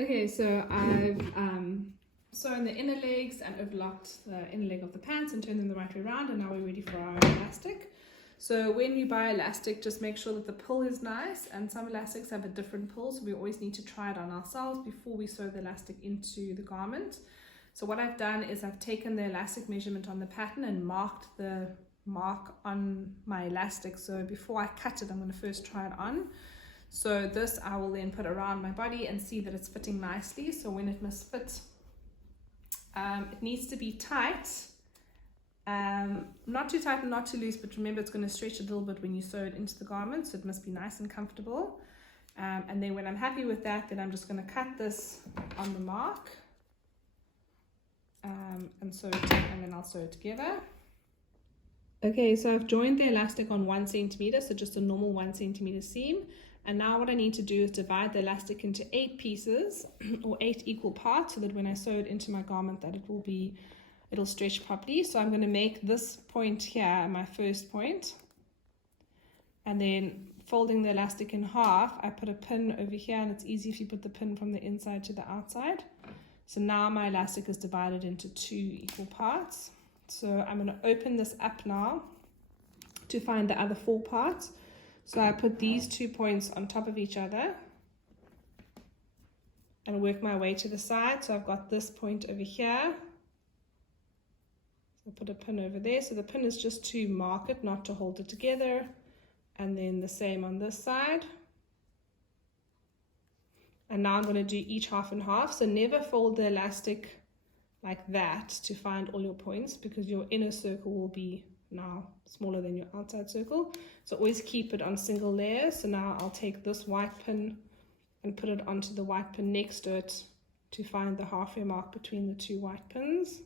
Okay, so I've sewn the inner legs and overlocked the inner leg of the pants and turned them the right way around, and now we're ready for our elastic. So when you buy elastic, just make sure that the pull is nice, and some elastics have a different pull, so we always need to try it on ourselves before we sew the elastic into the garment. So what I've done is I've taken the elastic measurement on the pattern and marked the mark on my elastic. So before I cut it, I'm going to first try it on. So this I will then put around my body and see that it's fitting nicely. So when it must fit, it needs to be tight, not too tight and not too loose, but remember it's going to stretch a little bit when you sew it into the garment, so it must be nice and comfortable. And then when I'm happy with that, then I'm just going to cut this on the mark, and sew it, and then I'll sew it together. Okay, so I've joined the elastic on 1 centimeter, so just a normal 1 centimeter seam. And now what I need to do is divide the elastic into 8 pieces or 8 equal parts, so that when I sew it into my garment that it'll stretch properly. So I'm going to make this point here my first point, and then folding the elastic in half, I put a pin over here, and it's easy if you put the pin from the inside to the outside. So now my elastic is divided into 2 equal parts. So I'm going to open this up now to find the other 4 parts. So I put these 2 points on top of each other and work my way to the side. So I've got this point over here. So I'll put a pin over there. So the pin is just to mark it, not to hold it together. And then the same on this side. And now I'm going to do each half and half. So never fold the elastic like that to find all your points, because your inner circle will be now smaller than your outside circle. So always keep it on single layers. So now I'll take this white pin and put it onto the white pin next to it to find the halfway mark between the 2 white pins.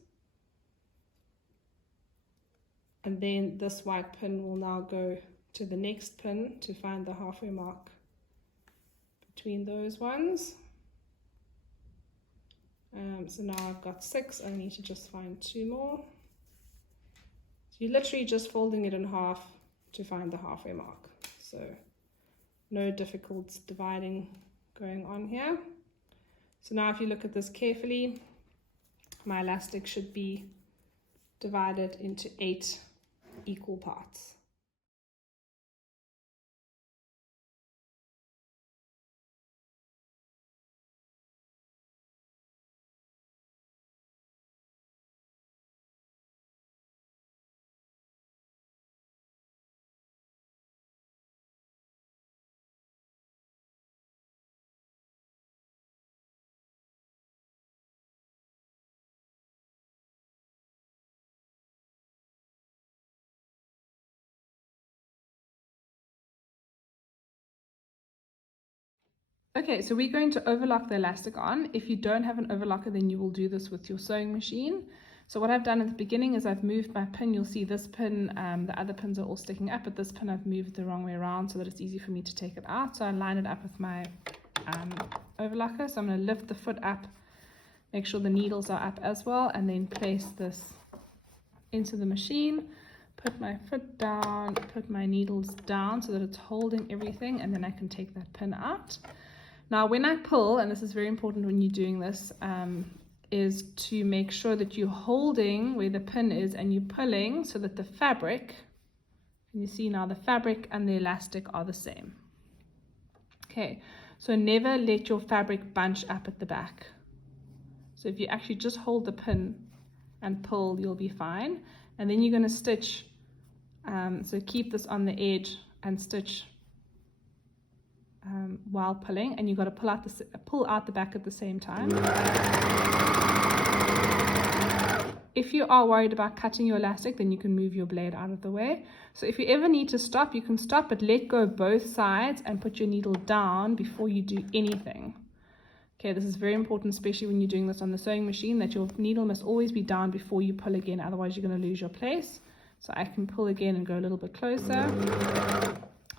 And then this white pin will now go to the next pin to find the halfway mark between those ones. So now I've got 6, I need to just find 2 more. So you're literally just folding it in half to find the halfway mark. So no difficult dividing going on here. So now if you look at this carefully, my elastic should be divided into 8 equal parts. Okay, so we're going to overlock the elastic on. If you don't have an overlocker, then you will do this with your sewing machine. So what I've done at the beginning is I've moved my pin. You'll see this pin, the other pins are all sticking up, but this pin I've moved the wrong way around so that it's easy for me to take it out. So I line it up with my overlocker. So I'm going to lift the foot up, make sure the needles are up as well, and then place this into the machine. Put my foot down, put my needles down so that it's holding everything, and then I can take that pin out. Now when I pull, and this is very important when you're doing this, is to make sure that you're holding where the pin is and you're pulling so that the fabric, and you see now the fabric and the elastic are the same. Okay, so never let your fabric bunch up at the back. So if you actually just hold the pin and pull, you'll be fine. And then you're going to stitch, so keep this on the edge and stitch while pulling, and you've got to pull out the back at the same time. If you are worried about cutting your elastic, then you can move your blade out of the way. So if you ever need to stop, you can stop, but let go both sides and put your needle down before you do anything. Okay, this is very important, especially when you're doing this on the sewing machine, that your needle must always be down before you pull again, otherwise you're going to lose your place. So I can pull again and go a little bit closer.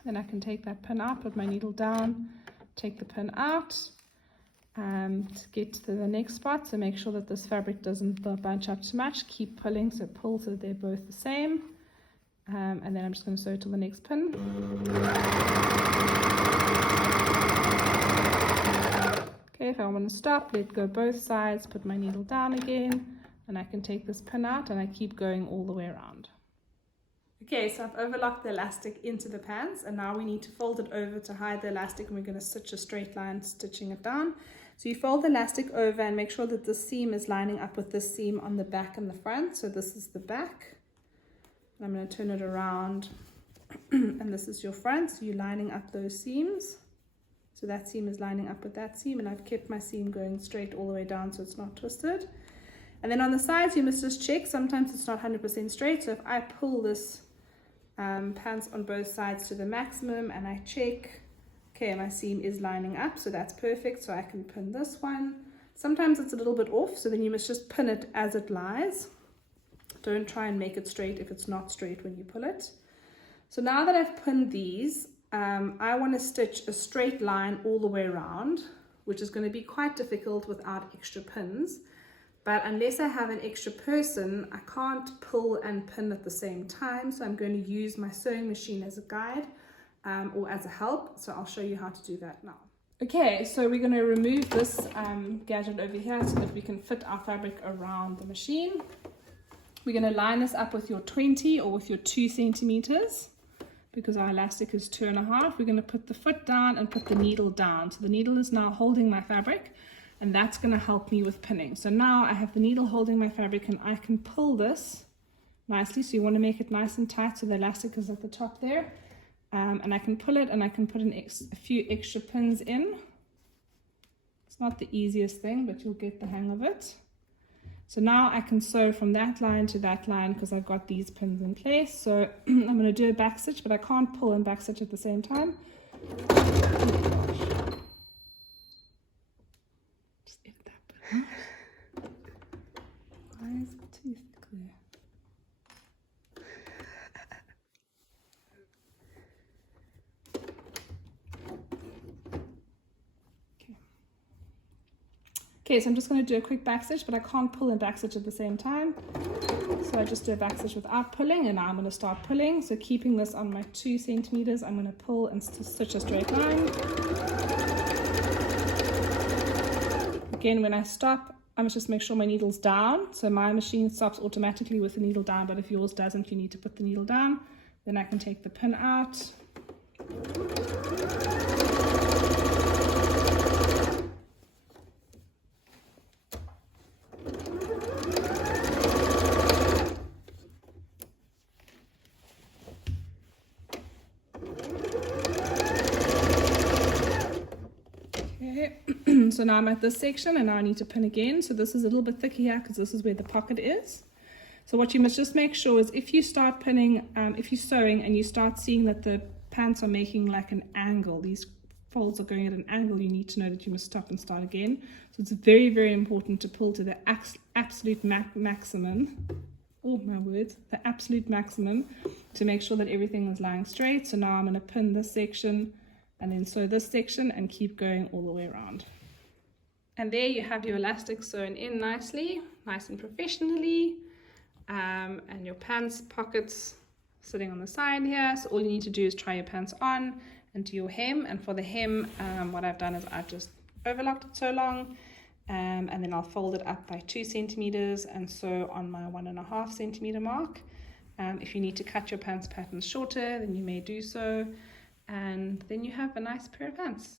Then I can take that pin out, put my needle down, take the pin out, to get to the next spot. So make sure that this fabric doesn't bunch up too much. Keep pulling, so pull so that they're both the same. And then I'm just going to sew to the next pin. Okay, Okay, if I want to stop, let go both sides, put my needle down again, and I can take this pin out and I keep going all the way around. Okay, so I've overlocked the elastic into the pants, and now we need to fold it over to hide the elastic, and we're going to stitch a straight line stitching it down. So you fold the elastic over and make sure that the seam is lining up with this seam on the back and the front. So this is the back. I'm going to turn it around and this is your front. So you're lining up those seams. So that seam is lining up with that seam, and I've kept my seam going straight all the way down so it's not twisted. And then on the sides, you must just check. Sometimes it's not 100% straight. So if I pull this pants on both sides to the maximum and I check, okay, my seam is lining up, so that's perfect. So I can pin this one. Sometimes it's a little bit off, so then you must just pin it as it lies. Don't try and make it straight if it's not straight when you pull it. So now that I've pinned these, I want to stitch a straight line all the way around, which is going to be quite difficult without extra pins. But unless I have an extra person, I can't pull and pin at the same time. So I'm going to use my sewing machine as a guide or as a help. So I'll show you how to do that now. Okay, so we're going to remove this gadget over here so that we can fit our fabric around the machine. We're going to line this up with your 20 or with your 2 centimeters because our elastic is 2.5. We're going to put the foot down and put the needle down. So the needle is now holding my fabric, and that's going to help me with pinning. So now I have the needle holding my fabric and I can pull this nicely. So you want to make it nice and tight so the elastic is at the top there. And I can pull it and I can put a few extra pins in. It's not the easiest thing, but you'll get the hang of it. So now I can sew from that line to that line because I've got these pins in place. So I'm going to do a back stitch, but I can't pull and back stitch at the same time. Why is it too clear? Okay, so I'm just going to do a quick back stitch, but I can't pull and back stitch at the same time. So I just do a back stitch without pulling, and now I'm going to start pulling. So keeping this on my 2 centimeters, I'm going to pull and stitch a straight line. Again, when I stop, I must just make sure my needle's down. So my machine stops automatically with the needle down, but if yours doesn't, you need to put the needle down. Then I can take the pin out. So now I'm at this section and now I need to pin again. So this is a little bit thicker here because this is where the pocket is. So what you must just make sure is if you start pinning, if you're sewing and you start seeing that the pants are making like an angle, these folds are going at an angle, you need to know that you must stop and start again. So it's very, very important to pull to the absolute maximum. Oh my words, the absolute maximum to make sure that everything is lying straight. So now I'm going to pin this section and then sew this section and keep going all the way around. And there you have your elastic sewn in nicely, nice and professionally, and your pants pockets sitting on the side here. So all you need to do is try your pants on and do your hem. And for the hem, what I've done is I've just overlocked it so long, and then I'll fold it up by 2 centimeters and sew on my 1.5 centimeter mark. If you need to cut your pants patterns shorter, then you may do so. And then you have a nice pair of pants.